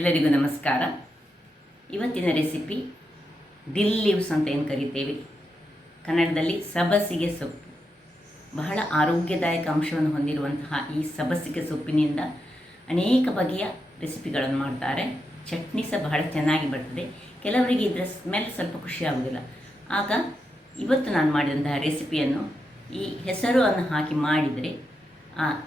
ಎಲ್ಲರಿಗೂ ನಮಸ್ಕಾರ. ಇವತ್ತಿನ ರೆಸಿಪಿ ದಿಲ್ ಲೀವ್ಸ್ ಅಂತ ಏನು ಕರಿತೇವೆ, ಕನ್ನಡದಲ್ಲಿ ಸಬ್ಬಸಿಗೆ ಸೊಪ್ಪು. ಬಹಳ ಆರೋಗ್ಯದಾಯಕ ಅಂಶವನ್ನು ಹೊಂದಿರುವಂತಹ ಈ ಸಬ್ಬಸಿಗೆ ಸೊಪ್ಪಿನಿಂದ ಅನೇಕ ಬಗೆಯ ರೆಸಿಪಿಗಳನ್ನು ಮಾಡ್ತಾರೆ. ಚಟ್ನಿ ಸಹ ಬಹಳ ಚೆನ್ನಾಗಿ ಬರ್ತದೆ. ಕೆಲವರಿಗೆ ಇದರ ಸ್ಮೆಲ್ ಸ್ವಲ್ಪ ಖುಷಿ ಆಗೋದಿಲ್ಲ. ಆಗ ಇವತ್ತು ನಾನು ಮಾಡಿದಂತಹ ರೆಸಿಪಿಯನ್ನು ಈ ಹೆಸರು ಅನ್ನು ಹಾಕಿ ಮಾಡಿದರೆ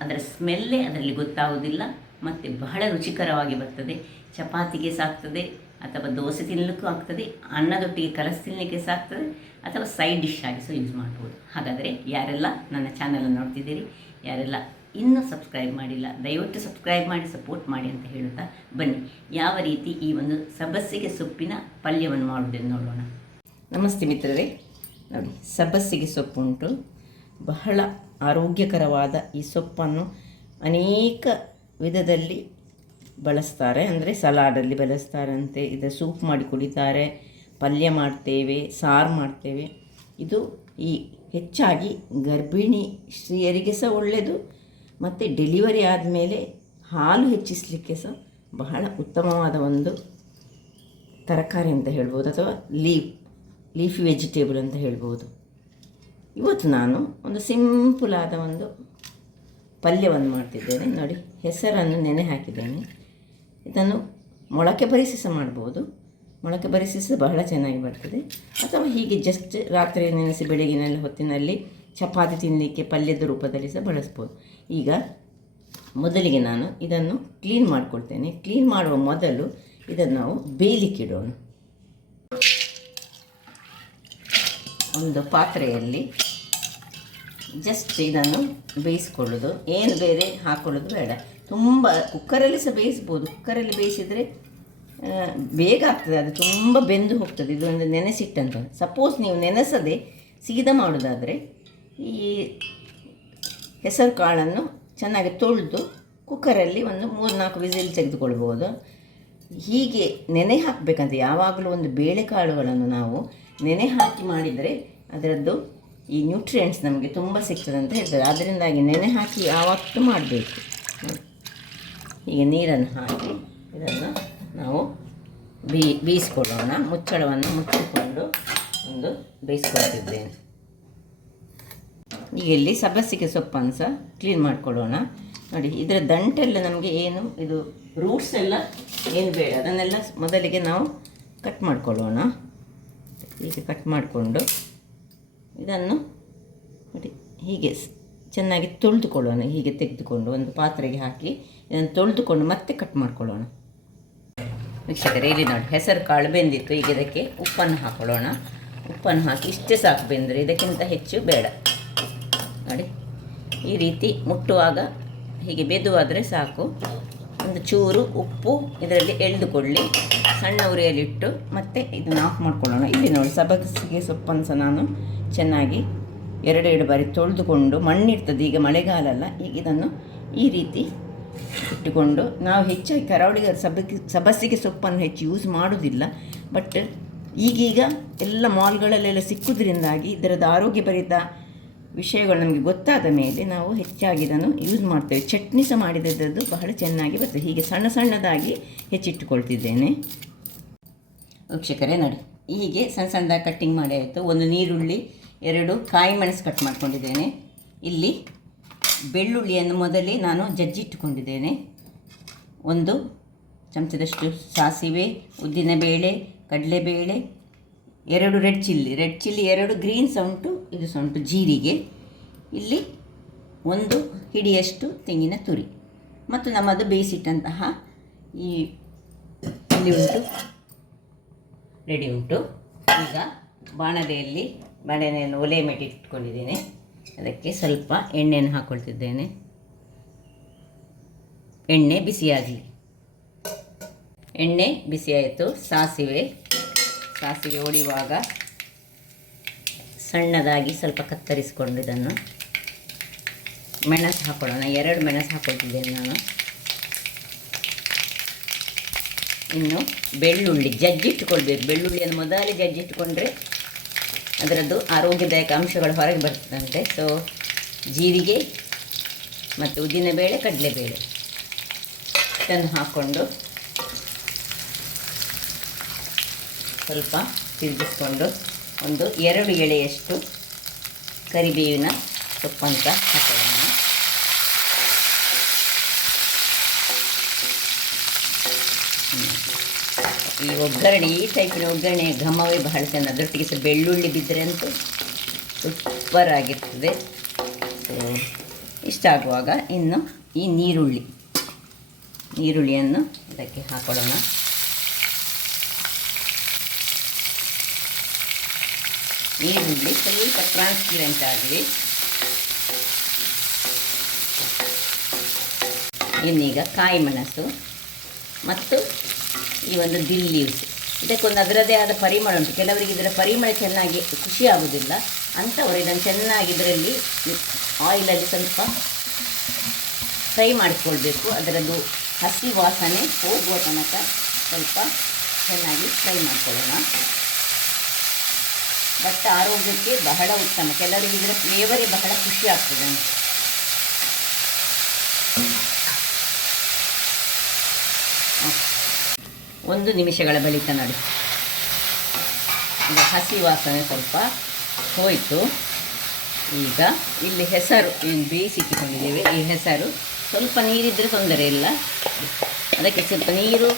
ಅದರ ಸ್ಮೆಲ್ಲೇ ಅದರಲ್ಲಿ ಗೊತ್ತಾಗೋದಿಲ್ಲ ಮತ್ತು ಬಹಳ ರುಚಿಕರವಾಗಿ ಬರ್ತದೆ. ಚಪಾತಿಗೆ ಸಾಕ್ತದೆ, ಅಥವಾ ದೋಸೆ ತಿನ್ನಲಿಕ್ಕೂ ಆಗ್ತದೆ, ಅನ್ನದೊಟ್ಟಿಗೆ ಕಲಸಿ ತಿನ್ನಲಿಕ್ಕೆ ಸಾಕ್ತದೆ, ಅಥವಾ ಸೈಡ್ ಡಿಶ್ ಆಗಿ ಸಹ ಯೂಸ್ ಮಾಡ್ಬೋದು. ಹಾಗಾದರೆ ಯಾರೆಲ್ಲ ನನ್ನ ಚಾನಲನ್ನು ನೋಡ್ತಿದ್ದೀರಿ, ಯಾರೆಲ್ಲ ಇನ್ನೂ ಸಬ್ಸ್ಕ್ರೈಬ್ ಮಾಡಿಲ್ಲ, ದಯವಿಟ್ಟು ಸಬ್ಸ್ಕ್ರೈಬ್ ಮಾಡಿ ಸಪೋರ್ಟ್ ಮಾಡಿ ಅಂತ ಹೇಳುತ್ತಾ ಬನ್ನಿ ಯಾವ ರೀತಿ ಈ ಒಂದು ಸಬ್ಬಸಿಗೆ ಸೊಪ್ಪಿನ ಪಲ್ಯವನ್ನು ಮಾಡುವುದನ್ನು ನೋಡೋಣ. ನಮಸ್ತೆ ಮಿತ್ರರೇ, ನೋಡಿ ಸಬ್ಬಸಿಗೆ ಸೊಪ್ಪು ಉಂಟು. ಬಹಳ ಆರೋಗ್ಯಕರವಾದ ಈ ಸೊಪ್ಪನ್ನು ಅನೇಕ ವಿಧದಲ್ಲಿ ಬಳಸ್ತಾರೆ. ಅಂದರೆ ಸಲಾಡಲ್ಲಿ ಬಳಸ್ತಾರಂತೆ, ಇದರ ಸೂಪ್ ಮಾಡಿ ಕುಡಿತಾರೆ, ಪಲ್ಯ ಮಾಡ್ತೇವೆ, ಸಾರು ಮಾಡ್ತೇವೆ. ಇದು ಈ ಹೆಚ್ಚಾಗಿ ಗರ್ಭಿಣಿ ಸ್ತ್ರೀಯರಿಗೆ ಸಹ ಒಳ್ಳೆಯದು, ಮತ್ತು ಡೆಲಿವರಿ ಆದಮೇಲೆ ಹಾಲು ಹೆಚ್ಚಿಸಲಿಕ್ಕೆ ಸಹ ಬಹಳ ಉತ್ತಮವಾದ ಒಂದು ತರಕಾರಿ ಅಂತ ಹೇಳ್ಬೋದು, ಅಥವಾ ಲೀಫಿ ವೆಜಿಟೇಬಲ್ ಅಂತ ಹೇಳ್ಬೋದು. ಇವತ್ತು ನಾನು ಒಂದು ಸಿಂಪಲಾದ ಒಂದು ಪಲ್ಯವನ್ನು ಮಾಡ್ತಿದ್ದೇನೆ. ನೋಡಿ, ಹೆಸರನ್ನು ನೆನೆ ಹಾಕಿದ್ದೇನೆ. ಇದನ್ನು ಮೊಳಕೆ ಬರಿಸಿ ಸಹ ಮಾಡ್ಬೋದು. ಮೊಳಕೆ ಬರಿಸಿ ಸಹ ಬಹಳ ಚೆನ್ನಾಗಿ ಬರ್ತದೆ, ಅಥವಾ ಹೀಗೆ ಜಸ್ಟ್ ರಾತ್ರಿ ನೆನೆಸಿ ಬೆಳಗಿನಲ್ಲಿ ಹೊತ್ತಿನಲ್ಲಿ ಚಪಾತಿ ತಿನ್ನಲಿಕ್ಕೆ ಪಲ್ಯದ ರೂಪದಲ್ಲಿ ಸಹ ಬಳಸ್ಬೋದು. ಈಗ ಮೊದಲಿಗೆ ನಾನು ಇದನ್ನು ಕ್ಲೀನ್ ಮಾಡಿಕೊಳ್ತೇನೆ. ಕ್ಲೀನ್ ಮಾಡುವ ಮೊದಲು ಇದನ್ನು ನಾವು ಬೇಯಲಿಕ್ಕಿಡೋಣ. ಒಂದು ಪಾತ್ರೆಯಲ್ಲಿ ಜಸ್ಟ್ ಇದನ್ನು ಬೇಯಿಸ್ಕೊಳ್ಳೋದು, ಏನು ಬೇರೆ ಹಾಕ್ಕೊಳ್ಳೋದು ಬೇಡ. ತುಂಬ ಕುಕ್ಕರಲ್ಲಿ ಸಹ ಬೇಯಿಸ್ಬೋದು. ಕುಕ್ಕರಲ್ಲಿ ಬೇಯಿಸಿದರೆ ಬೇಗ ಆಗ್ತದೆ, ಅದು ತುಂಬ ಬೆಂದು ಹೋಗ್ತದೆ. ಇದೊಂದು ನೆನೆಸಿಟ್ಟಂತ. ಸಪೋಸ್ ನೀವು ನೆನೆಸದೆ ಸೀದಾ ಮಾಡೋದಾದರೆ ಈ ಹೆಸರು ಕಾಳನ್ನು ಚೆನ್ನಾಗಿ ತೊಳೆದು ಕುಕ್ಕರಲ್ಲಿ ಒಂದು 3-4 ವಿಸಿಲ್ ತೆಗೆದುಕೊಳ್ಬೋದು. ಹೀಗೆ ನೆನೆ ಹಾಕಬೇಕಂತ ಯಾವಾಗಲೂ ಒಂದು ಬೇಳೆಕಾಳುಗಳನ್ನು ನಾವು ನೆನೆ ಹಾಕಿ ಮಾಡಿದರೆ ಅದರದ್ದು ಈ ನ್ಯೂಟ್ರಿಯೆಂಟ್ಸ್ ನಮಗೆ ತುಂಬ ಸಿಗ್ತದೆ ಅಂತ ಹೇಳ್ತಾರೆ. ಅದರಿಂದಾಗಿ ನೆನೆ ಹಾಕಿ ಯಾವತ್ತೂ ಮಾಡಬೇಕು. ಹೀಗೆ ನೀರನ್ನು ಹಾಕಿ ಇದನ್ನು ನಾವು ಬೇಯಿಸ್ಕೊಳ್ಳೋಣ. ಮುಚ್ಚಳವನ್ನು ಮುಚ್ಚಿಕೊಂಡು ಒಂದು ಬೇಯಿಸ್ಕೊಳ್ತಿದ್ದೇನೆ. ಈಗ ಇಲ್ಲಿ ಸಬ್ಬಸಿಗೆ ಸೊಪ್ಪನ್ನು ಸಹ ಕ್ಲೀನ್ ಮಾಡ್ಕೊಳ್ಳೋಣ. ನೋಡಿ, ಇದರ ದಂಟೆಲ್ಲ ನಮಗೆ ಏನು ಇದು ರೂಟ್ಸ್ ಎಲ್ಲ ಏನು ಬೇಡ, ಅದನ್ನೆಲ್ಲ ಮೊದಲಿಗೆ ನಾವು ಕಟ್ ಮಾಡ್ಕೊಳ್ಳೋಣ. ಹೀಗೆ ಕಟ್ ಮಾಡಿಕೊಂಡು ಇದನ್ನು ನೋಡಿ ಹೀಗೆ ಚೆನ್ನಾಗಿ ತೊಳೆದುಕೊಳ್ಳೋಣ. ಹೀಗೆ ತೆಗೆದುಕೊಂಡು ಒಂದು ಪಾತ್ರೆಗೆ ಹಾಕಿ ಇದನ್ನು ತೊಳೆದುಕೊಂಡು ಮತ್ತೆ ಕಟ್ ಮಾಡ್ಕೊಳ್ಳೋಣ. ವೀಕ್ಷಕರೇ, ಇಲ್ಲಿ ನೋಡಿ ಹೆಸರು ಕಾಳು ಬೆಂದಿತ್ತು. ಈಗ ಇದಕ್ಕೆ ಉಪ್ಪನ್ನು ಹಾಕೊಳ್ಳೋಣ. ಉಪ್ಪನ್ನು ಹಾಕಿ ಇಷ್ಟೇ ಸಾಕು ಬೆಂದರೆ, ಇದಕ್ಕಿಂತ ಹೆಚ್ಚು ಬೇಡ. ನೋಡಿ, ಈ ರೀತಿ ಮುಟ್ಟುವಾಗ ಹೀಗೆ ಬೆದುವಾದರೆ ಸಾಕು. ಒಂದು ಚೂರು ಉಪ್ಪು ಇದರಲ್ಲಿ ಎಳೆದುಕೊಳ್ಳಿ, ಸಣ್ಣ ಉರಿಯಲ್ಲಿಟ್ಟು ಮತ್ತೆ ಇದನ್ನು ಆಫ್ ಮಾಡ್ಕೊಳ್ಳೋಣ. ಇಲ್ಲಿ ನೋಡಿ, ಸಬ್ಬಸಿಗೆ ಸೊಪ್ಪನ್ನು ಸಹ ನಾನು ಚೆನ್ನಾಗಿ 2 ಬಾರಿ ತೊಳೆದುಕೊಂಡು, ಮಣ್ಣಿರ್ತದೆ, ಈಗ ಮಳೆಗಾಲಲ್ಲ, ಈಗ ಇದನ್ನು ಈ ರೀತಿ ಇಟ್ಟುಕೊಂಡು, ನಾವು ಹೆಚ್ಚಾಗಿ ಕರಾವಳಿಗೆ ಸಬ್ಬಸಿಗೆ ಸೊಪ್ಪನ್ನು ಹೆಚ್ಚು ಯೂಸ್ ಮಾಡೋದಿಲ್ಲ. ಬಟ್ ಈಗೀಗ ಎಲ್ಲ ಮಾಲ್ಗಳಲ್ಲೆಲ್ಲ ಸಿಕ್ಕುವುದರಿಂದಾಗಿ ಇದರದ್ದು ಆರೋಗ್ಯಭರಿತ ವಿಷಯಗಳು ನಮಗೆ ಗೊತ್ತಾದ ಮೇಲೆ ನಾವು ಹೆಚ್ಚಾಗಿ ಇದನ್ನು ಯೂಸ್ ಮಾಡ್ತೇವೆ. ಚಟ್ನಿ ಸಹ ಮಾಡಿದದ್ದು ಬಹಳ ಚೆನ್ನಾಗಿ ಬರ್ತದೆ. ಹೀಗೆ ಸಣ್ಣ ಸಣ್ಣದಾಗಿ ಹೆಚ್ಚಿಟ್ಟುಕೊಳ್ತಿದ್ದೇನೆ. ವೀಕ್ಷಕರೇ ನೋಡಿ, ಹೀಗೆ ಸಣ್ಣ ಸಣ್ಣದಾಗಿ ಕಟ್ಟಿಂಗ್ ಮಾಡಿ ಆಯಿತು. ಒಂದು ನೀರುಳ್ಳಿ, 2 ಕಾಯಿ ಮೆಣಸು ಕಟ್ ಮಾಡ್ಕೊಂಡಿದ್ದೇನೆ. ಇಲ್ಲಿ ಬೆಳ್ಳುಳ್ಳಿಯನ್ನು ಮೊದಲೇ ನಾನು ಜಜ್ಜಿಟ್ಟುಕೊಂಡಿದ್ದೇನೆ. 1 ಚಮಚದಷ್ಟು ಸಾಸಿವೆ, ಉದ್ದಿನಬೇಳೆ, ಕಡಲೆಬೇಳೆ, 2 ರೆಡ್ ಚಿಲ್ಲಿ, 2 ಗ್ರೀನ್ ಸಹ ಉಂಟು, ಇದು ಸಹ ಉಂಟು, ಜೀರಿಗೆ. ಇಲ್ಲಿ 1 ಹಿಡಿಯಷ್ಟು ತೆಂಗಿನ ತುರಿ, ಮತ್ತು ನಮ್ಮದು ಬೇಯಿಸಿಟ್ಟಂತಹ ಈ ಇಲ್ಲಿ ಉಂಟು, ರೆಡಿ ಉಂಟು. ಈಗ ಬಾಣಲೆಯನ್ನು ಒಲೆ ಮೇಲೆ ಇಟ್ಕೊಂಡಿದ್ದೇನೆ. ಅದಕ್ಕೆ ಸ್ವಲ್ಪ ಎಣ್ಣೆಯನ್ನು ಹಾಕ್ಕೊಳ್ತಿದ್ದೇನೆ. ಎಣ್ಣೆ ಬಿಸಿಯಾಗಲಿ. ಎಣ್ಣೆ ಬಿಸಿಯಾಯಿತು. ಸಾಸಿವೆ ಹೊಡೆಯುವಾಗ ಸಣ್ಣದಾಗಿ ಸ್ವಲ್ಪ ಕತ್ತರಿಸಿಕೊಂಡು ಇದನ್ನು ಮೆಣಸು ಹಾಕೊಳ್ಳೋಣ. 2 ಮೆಣಸು ಹಾಕ್ಕೊಳ್ತಿದ್ದೇನೆ ನಾನು. ಇನ್ನು ಬೆಳ್ಳುಳ್ಳಿ ಜಜ್ಜಿಟ್ಟುಕೊಳ್ಬೇಕು. ಬೆಳ್ಳುಳ್ಳಿಯನ್ನು ಮೊದಲೇ ಜಜ್ಜಿಟ್ಟುಕೊಂಡ್ರೆ ಅದರದ್ದು ಆರೋಗ್ಯದಾಯಕ ಅಂಶಗಳು ಹೊರಗೆ ಬರ್ತದಂತೆ. ಸೊ ಜೀರಿಗೆ ಮತ್ತು ಉದ್ದಿನಬೇಳೆ, ಕಡಲೆಬೇಳೆ ಇದನ್ನು ಹಾಕ್ಕೊಂಡು ಸ್ವಲ್ಪ ತಿರುಗಿಸ್ಕೊಂಡು ಒಂದು 2 ಎಳೆಯಷ್ಟು ಕರಿಬೇವಿನ ಸೊಪ್ಪಂತ ಹಾಕೊಳ್ಳೋಣ. ಈ ಒಗ್ಗರಣೆ, ಈ ಟೈಪಿನ ಒಗ್ಗರಣೆ ಘಮವೇ ಬಹಳ ಚೆಂದ. ಅದರೊಟ್ಟಿಗೆ ಸಹ ಬೆಳ್ಳುಳ್ಳಿ ಬಿದ್ದರೆ ಅಂತೂ ಸೂಪರ್ ಆಗಿರ್ತದೆ. ಸೊ ಇಷ್ಟ ಆಗುವಾಗ ಇನ್ನು ಈ ನೀರುಳ್ಳಿಯನ್ನು ಇದಕ್ಕೆ ಹಾಕೊಳ್ಳೋಣ. ಈರುಳ್ಳಿ ಸ್ವಲ್ಪ ಟ್ರಾನ್ಸ್ಪರೆಂಟ್ ಆಗಲಿ. ಇನ್ನೀಗ ಕಾಯಿ ಮೆಣಸು ಮತ್ತು ಈ ಒಂದು ದಿಲ್ ಲೀವ್ಸ್, ಇದಕ್ಕೊಂದು ಅದರದೇ ಆದ ಪರಿಮಳ ಉಂಟು. ಕೆಲವರಿಗೆ ಇದರ ಪರಿಮಳ ಚೆನ್ನಾಗಿ ಖುಷಿ ಆಗೋದಿಲ್ಲ, ಅಂಥವರು ಇದನ್ನು ಚೆನ್ನಾಗಿ ಇದರಲ್ಲಿ ಆಯಿಲಲ್ಲಿ ಸ್ವಲ್ಪ ಫ್ರೈ ಮಾಡಿಕೊಳ್ಬೇಕು. ಅದರದ್ದು ಹಸಿ ವಾಸನೆ ಹೋಗುವ ತನಕ ಸ್ವಲ್ಪ ಚೆನ್ನಾಗಿ ಫ್ರೈ ಮಾಡ್ಕೊಳ್ಳೋಣ. ಬಟ್ ಆರೋಗ್ಯಕ್ಕೆ ಬಹಳ ಉತ್ತಮ. ಕೆಲವರಿಗೆ ಇದರ ಫ್ಲೇವರೇ ಬಹಳ ಖುಷಿ ಆಗ್ತದೆ ಅಂತ. ಒಂದು ನಿಮಿಷಗಳ ಬಳಿಕ ನೋಡಿ, ಹಸಿ ವಾಸನೆ ಸ್ವಲ್ಪ ಹೋಯಿತು. ಈಗ ಇಲ್ಲಿ ಹೆಸರು ಏನು ಬೇಯಿಸಿಟ್ಟುಕೊಂಡಿದ್ದೇವೆ, ಈ ಹೆಸರು ಸ್ವಲ್ಪ ನೀರಿದ್ದರೆ ತೊಂದರೆ ಇಲ್ಲ. ಅದಕ್ಕೆ ಸ್ವಲ್ಪ ನೀರು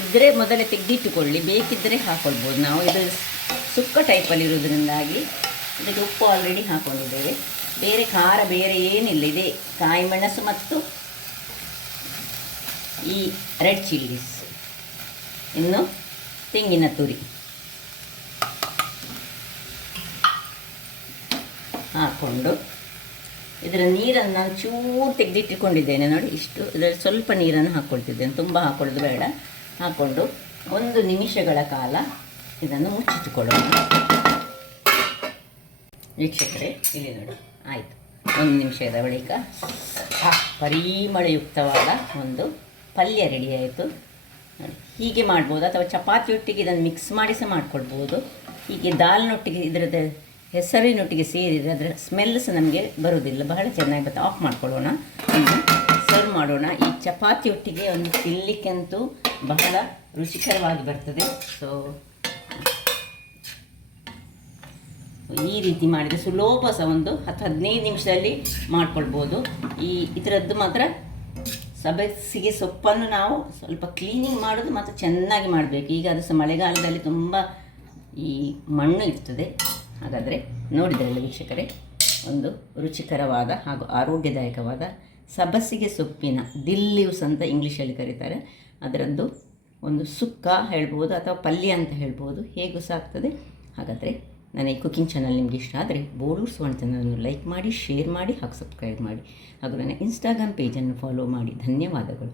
ಇದ್ದರೆ ಮೊದಲೇ ತೆಗೆದಿಟ್ಟುಕೊಳ್ಳಿ, ಬೇಕಿದ್ದರೆ ಹಾಕ್ಕೊಳ್ಬೋದು. ನಾವು ಇದು ಸುಕ್ಕ ಟೈಪಲ್ಲಿ ಇರೋದ್ರಿಂದಾಗಿ ಇದಕ್ಕೆ ಉಪ್ಪು ಆಲ್ರೆಡಿ ಹಾಕ್ಕೊಂಡಿದ್ದೇವೆ. ಬೇರೆ ಖಾರ ಬೇರೆ ಏನಿಲ್ಲ, ಇದೆ ಕಾಯಿ ಮೆಣಸು ಮತ್ತು ಈ ರೆಡ್ ಚಿಲ್ಲೀಸ್, ಇನ್ನು ತೆಂಗಿನ ತುರಿ ಹಾಕ್ಕೊಂಡು ಇದರ ನೀರನ್ನು ನಾನು ಚೂರು ತೆಗೆದಿಟ್ಟುಕೊಂಡಿದ್ದೇನೆ ನೋಡಿ. ಇಷ್ಟು ಇದರಲ್ಲಿ ಸ್ವಲ್ಪ ನೀರನ್ನು ಹಾಕ್ಕೊಳ್ತಿದ್ದೇನೆ, ತುಂಬ ಹಾಕ್ಕೊಳ್ಳೋದು ಬೇಡ. ಹಾಕ್ಕೊಂಡು 1 ನಿಮಿಷಗಳ ಕಾಲ ಇದನ್ನು ಮುಚ್ಚಿಟ್ಟುಕೊಳ್ಳೋಣ. ವೀಕ್ಷಕರೇ ಇಲ್ಲಿ ನೋಡಿ, ಆಯಿತು. 1 ನಿಮಿಷದ ಬಳಿಕ ಪರಿಮಳಯುಕ್ತವಾದ ಒಂದು ಪಲ್ಯ ರೆಡಿ ಆಯಿತು ನೋಡಿ. ಹೀಗೆ ಮಾಡ್ಬೋದು, ಅಥವಾ ಚಪಾತಿಯೊಟ್ಟಿಗೆ ಇದನ್ನು ಮಿಕ್ಸ್ ಮಾಡಿ ಸಹ ಮಾಡ್ಕೊಳ್ಬೋದು. ಹೀಗೆ ದಾಲ್ನೊಟ್ಟಿಗೆ ಇದರದ್ದು ಹೆಸರಿನೊಟ್ಟಿಗೆ ಸೇರಿದರೆ ಅದರ ಸ್ಮೆಲ್ ಸಹ ನಮಗೆ ಬರೋದಿಲ್ಲ, ಬಹಳ ಚೆನ್ನಾಗಿ ಬರುತ್ತೆ. ಆಫ್ ಮಾಡ್ಕೊಳ್ಳೋಣ, ಸರ್ವ್ ಮಾಡೋಣ. ಈ ಚಪಾತಿಯೊಟ್ಟಿಗೆ ಒಂದು ತಿನ್ನಲಿಕ್ಕಂತೂ ಬಹಳ ರುಚಿಕರವಾಗಿ ಬರ್ತದೆ. ಸೊ ಈ ರೀತಿ ಮಾಡಿದರೆ ಸುಲಭ ಸಹ ಒಂದು 10-15 ನಿಮಿಷದಲ್ಲಿ ಮಾಡ್ಕೊಳ್ಬೋದು. ಇದರದ್ದು ಮಾತ್ರ ಸಬ್ಬಸಿಗೆ ಸೊಪ್ಪನ್ನು ನಾವು ಸ್ವಲ್ಪ ಕ್ಲೀನಿಂಗ್ ಮಾಡೋದು ಮತ್ತು ಚೆನ್ನಾಗಿ ಮಾಡಬೇಕು. ಈಗ ಅದು ಸಹ ಮಳೆಗಾಲದಲ್ಲಿ ತುಂಬ ಈ ಮಣ್ಣು ಇರ್ತದೆ. ಹಾಗಾದರೆ ನೋಡಿದ್ರಲ್ಲ ವೀಕ್ಷಕರೇ, ಒಂದು ರುಚಿಕರವಾದ ಹಾಗೂ ಆರೋಗ್ಯದಾಯಕವಾದ ಸಬ್ಬಸಿಗೆ ಸೊಪ್ಪಿನ ದಿಲ್ ಲೀವ್ಸ್ ಅಂತ ಇಂಗ್ಲೀಷಲ್ಲಿ ಕರೀತಾರೆ, ಅದರದ್ದು ಒಂದು ಸುಕ್ಕ ಹೇಳ್ಬೋದು ಅಥವಾ ಪಲ್ಯ ಅಂತ ಹೇಳ್ಬೋದು, ಹೇಗೂ ಸಹ ಆಗ್ತದೆ. ಹಾಗಾದರೆ ನನ್ನ ಈ ಕುಕಿಂಗ್ ಚಾನಲ್ ನಿಮಗೆ ಇಷ್ಟ ಆದರೆ ಬೋಳೂರು ಸುವರ್ಣ ಚಾನಲನ್ನು ಲೈಕ್ ಮಾಡಿ, ಶೇರ್ ಮಾಡಿ ಹಾಗೂ ಸಬ್ಸ್ಕ್ರೈಬ್ ಮಾಡಿ, ಹಾಗೂ ನನ್ನ ಇನ್ಸ್ಟಾಗ್ರಾಮ್ ಪೇಜನ್ನು ಫಾಲೋ ಮಾಡಿ. ಧನ್ಯವಾದಗಳು.